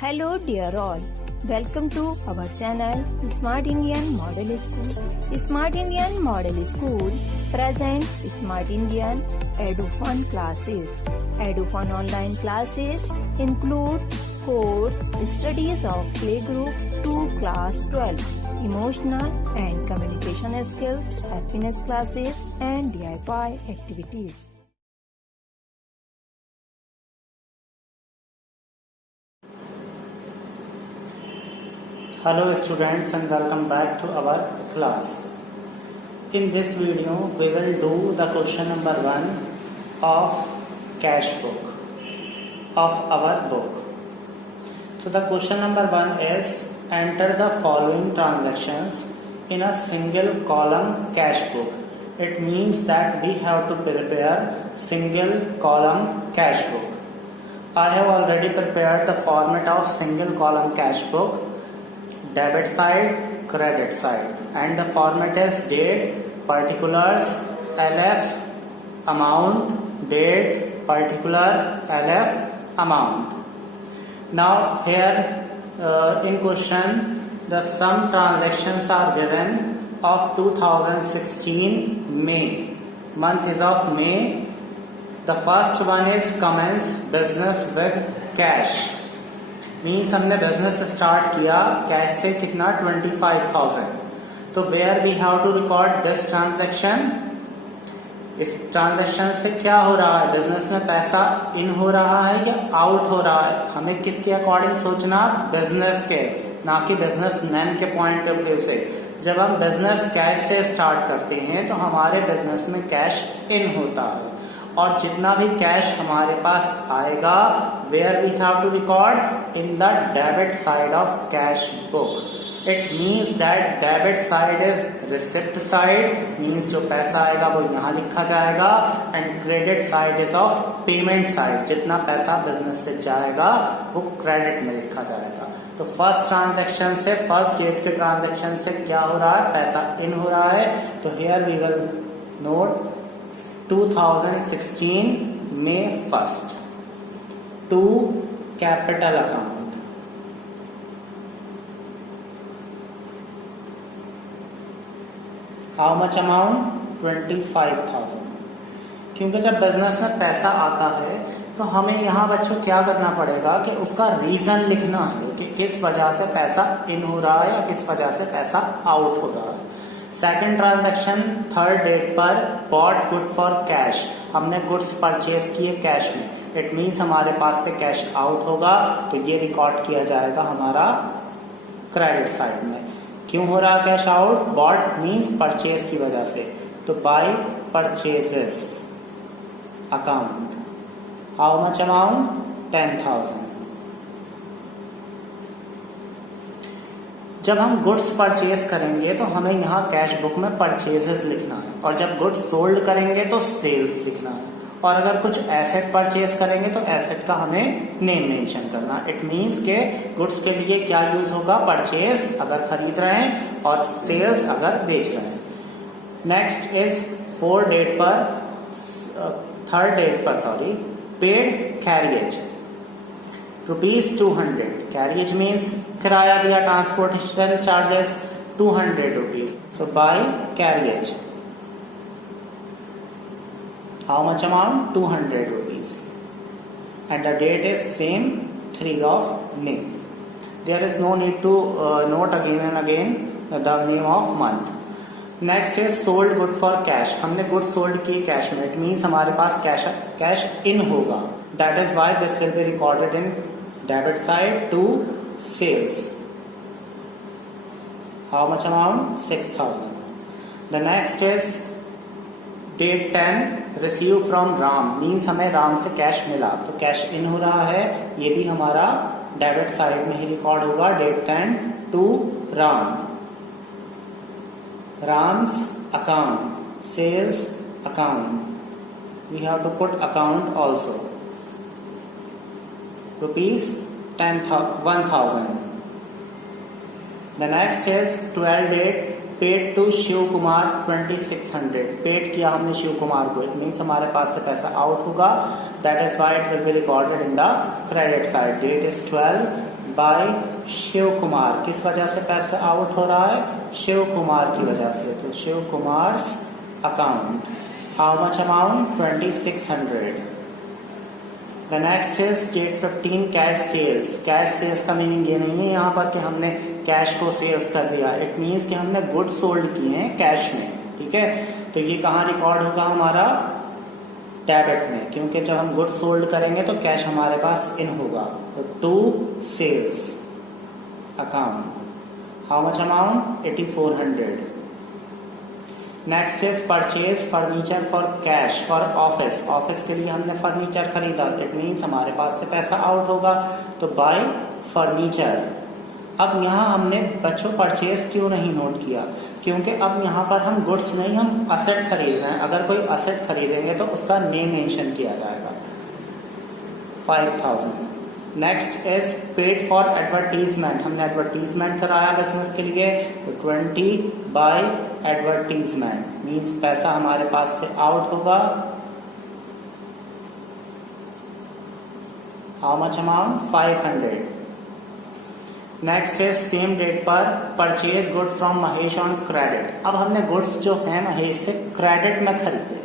Hello dear all, welcome to our channel Smart Indian Model School. Smart Indian Model School present Smart Indian EduFun classes. EduFun online classes includes course studies of playgroup to class 12, emotional and communication skills, happiness classes and DIY activities. Hello students and welcome back to our class. In this video we will do the question number 1 of cash book of our book. So the question number 1 is enter the following transactions in a single column cash book. It means that we have to prepare single column cash book. I have already prepared the format of single column cash book. Debit side, credit side, and the format is date, particulars, LF, amount, date, particular, LF, amount. Now here in question the some transactions are given of 2016 May. Month is of May. The first one is commence business with cash. Means हमने business start किया cash से कितना 25,000. तो where we have to record this transaction. इस transaction से क्या हो रहा है, बिजनेस में पैसा इन हो रहा है या आउट हो रहा है. हमें किसके अकॉर्डिंग सोचना, बिजनेस के, ना कि बिजनेसमैन के पॉइंट ऑफ व्यू से. जब हम बिजनेस कैश से स्टार्ट करते हैं तो हमारे बिजनेस में कैश इन होता है और जितना भी कैश हमारे पास आएगा where we have to record in the debit side of cash book. It means that debit side is receipt side, means जो पैसा आएगा वो यहाँ लिखा जाएगा, and credit side is of payment side, जितना पैसा बिजनेस से जाएगा वो क्रेडिट में लिखा जाएगा. तो फर्स्ट ट्रांजेक्शन से, फर्स्ट डेट के ट्रांजेक्शन से क्या हो रहा है, पैसा इन हो रहा है. तो here we will note 2016 May 1st to capital account. How much amount? 25,000. क्योंकि जब बिजनेस में पैसा आता है तो हमें यहाँ बच्चों क्या करना पड़ेगा कि उसका रीजन लिखना है कि किस वजह से पैसा इन हो रहा है या किस वजह से पैसा आउट हो रहा है. सेकेंड ट्रांजैक्शन थर्ड डेट पर बॉट गुड फॉर कैश. हमने गुड्स परचेज किए कैश में. इट मीन्स हमारे पास से कैश आउट होगा तो ये रिकॉर्ड किया जाएगा हमारा क्रेडिट साइड में. क्यों हो रहा है cash out, bought means purchase की वजह से. तो by purchases account. How much amount, 10,000. जब हम गुड्स परचेज करेंगे तो हमें यहाँ कैश बुक में परचेजेस लिखना है, और जब गुड्स सोल्ड करेंगे तो सेल्स लिखना है, और अगर कुछ एसेट परचेज करेंगे तो एसेट का हमें नेम मेंशन करना. इट मीन्स के गुड्स के लिए क्या यूज होगा, परचेज अगर खरीद रहे हैं और सेल्स अगर बेच रहे हैं. नेक्स्ट इज थर्ड डेट पर पेड कैरियज ₹200. कैरियज मीन्स किराया दिया, transportation charges ₹200. So by carriage. How much amount, ₹200. And the date is same 3 of May. There is no need to note again and again the name of month. Next is sold good for cash. हमने good sold किए cash में. It means हमारे पास cash in होगा. That is why this will be recorded in debit side to sales. How much amount, 6,000. The next is date 10 receive from Ram. Means हमें राम से cash मिला तो cash in हो रहा है, ये भी हमारा डेबिट साइड में ही रिकॉर्ड होगा. Date 10 to Ram. Ram's account, sales account. We have to put account also. Rupees 1,000. The next is 12 date paid to Shiv Kumar 2600, paid किया हमने शिव कुमार को, इट मीन्स हमारे पास से पैसा आउट होगा, that is why it will be recorded in the credit side. Date is 12 by Shiv Kumar, किस वजह से पैसा आउट हो रहा है, शिव कुमार की वजह से, तो Shiv Kumar's account. How much amount 2600। The next is Date 15 cash sales. Cash sales का मीनिंग ये नहीं है यहाँ पर कि हमने कैश को सेल्स कर दिया, इट मीन्स कि हमने गुड सोल्ड किए हैं कैश में, ठीक है। तो ये कहाँ रिकॉर्ड होगा हमारा, डेबिट में, क्योंकि जब हम गुड सोल्ड करेंगे तो कैश हमारे पास इन होगा। तो to sales account. How much amount 8400। Next is purchase furniture for cash for office. Office के लिए हमने फर्नीचर खरीदा, इट मीन्स हमारे पास से पैसा आउट होगा, तो बाय फर्नीचर। अब यहाँ हमने बच्चों परचेज क्यों नहीं नोट किया, क्योंकि अब यहाँ पर हम गुड्स नहीं, हम असेट खरीद रहे हैं। अगर कोई असेट खरीदेंगे तो उसका नेम मेंशन किया जाएगा। 5000। Next is paid for advertisement, हमने एडवर्टीजमेंट कराया बिजनेस के लिए, तो 20 बाय एडवर्टीजमेंट, मीन्स पैसा हमारे पास से आउट होगा। How much amount 500। Next is same date पर purchase good from Mahesh on credit. अब हमने गुड्स जो है महेश से क्रेडिट में खरीदे,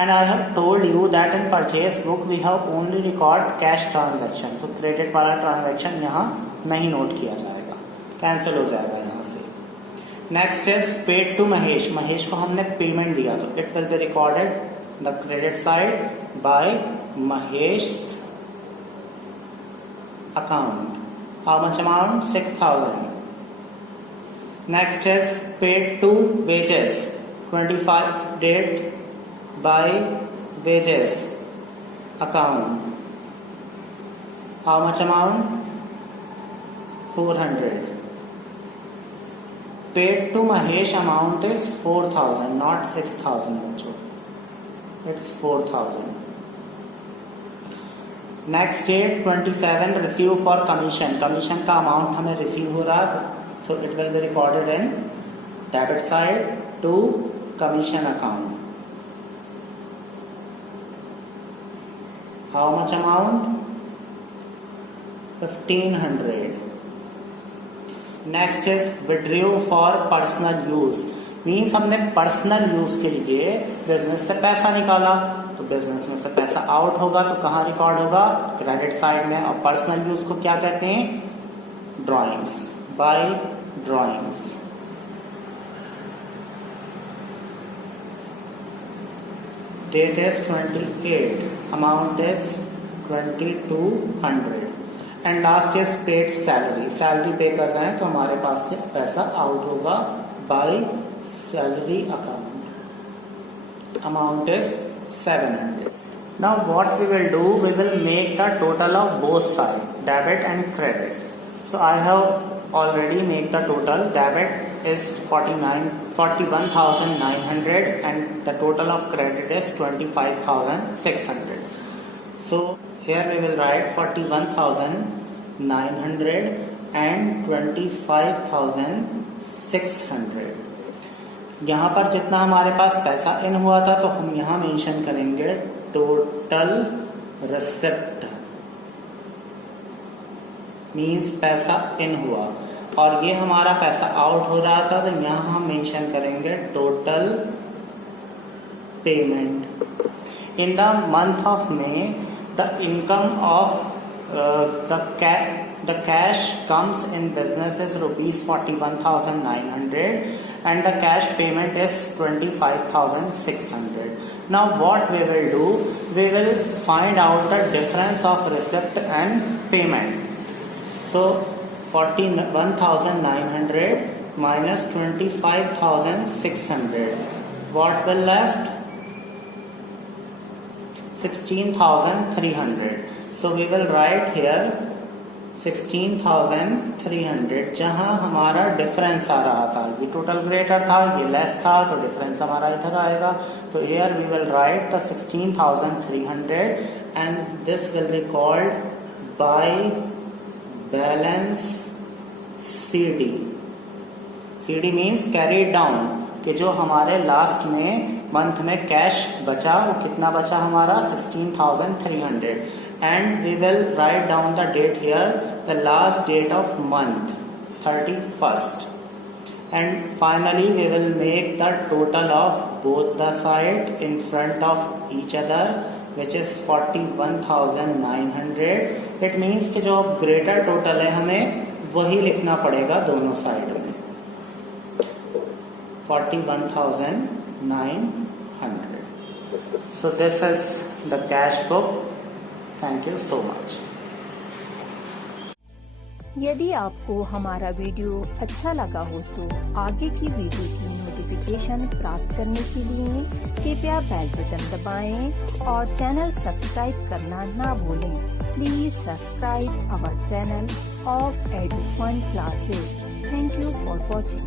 and I have told you that in purchase book we have only record cash transaction, तो क्रेडिट वाला ट्रांजैक्शन यहाँ नहीं नोट किया जाएगा, कैंसिल हो जाएगा यहाँ से। Next is paid to Mahesh, Mahesh को हमने पेमेंट दिया, तो it will be recorded the credit side by Mahesh account. How much amount 6000। Next is paid to wages 25 date by wages account. How much amount 400. Paid to Mahesh amount is 4000, not 6000 बच्चों, it's 4000. Next date 27 receive for commission, commission का amount हमें receive हो रहा है, so it will be recorded in debit side to commission account. How much amount 1500. Next is withdraw for personal use, means हमने personal use के लिए business से पैसा निकाला, तो बिजनेस में से पैसा आउट होगा तो कहाँ रिकॉर्ड होगा, क्रेडिट साइड में। और पर्सनल यूज को क्या कहते हैं, drawings, by drawings. Date is 28, amount is 2200 and last is paid salary, salary pay कर रहे हैं तो हमारे पास से पैसा आउट होगा by salary account, amount is 700. Now what we will do, we will make the total of both side, debit and credit. So I have already made the total. Debit is 41,900 and the total of credit is 25,600. So here we will write 41,900 and 25,600. यहाँ पर जितना हमारे पास पैसा इन हुआ था तो हम यहाँ मेंशन करेंगे टोटल रिसिप्ट, मींस पैसा इन हुआ, और ये हमारा पैसा आउट हो रहा था तो यहाँ हम मेंशन करेंगे total payment. In the month of May the income of the cash comes in business is rupees 41,900 and the cash payment is 25,600. Now what we will do, we will find out the difference of receipt and payment. So 41,900 minus 25,600, what will left? 16,300. So we will write here 16,300, जहां हमारा difference आ रहा था, ये total greater था, ये less था, तो difference हमारा इधर आएगा. तो here we will write the 16,300 and this will be called by balance CD. CD means carried down, कि जो हमारे लास्ट में मंथ में कैश बचा वो कितना बचा हमारा 16,300 and we will write down the date here, the last date of month 31st and finally we will make the total of both the side in front of each other which is 41,900. it means कि जो greater total है हमें वही लिखना पड़ेगा दोनों side में 41,900. so this is the cash book. thank you so much. यदि आपको हमारा वीडियो अच्छा लगा हो तो आगे की वीडियो की नोटिफिकेशन प्राप्त करने के लिए कृपया बेल बटन दबाएं और चैनल सब्सक्राइब करना ना भूलें. Please subscribe our channel of Edufun classes. Thank you for watching.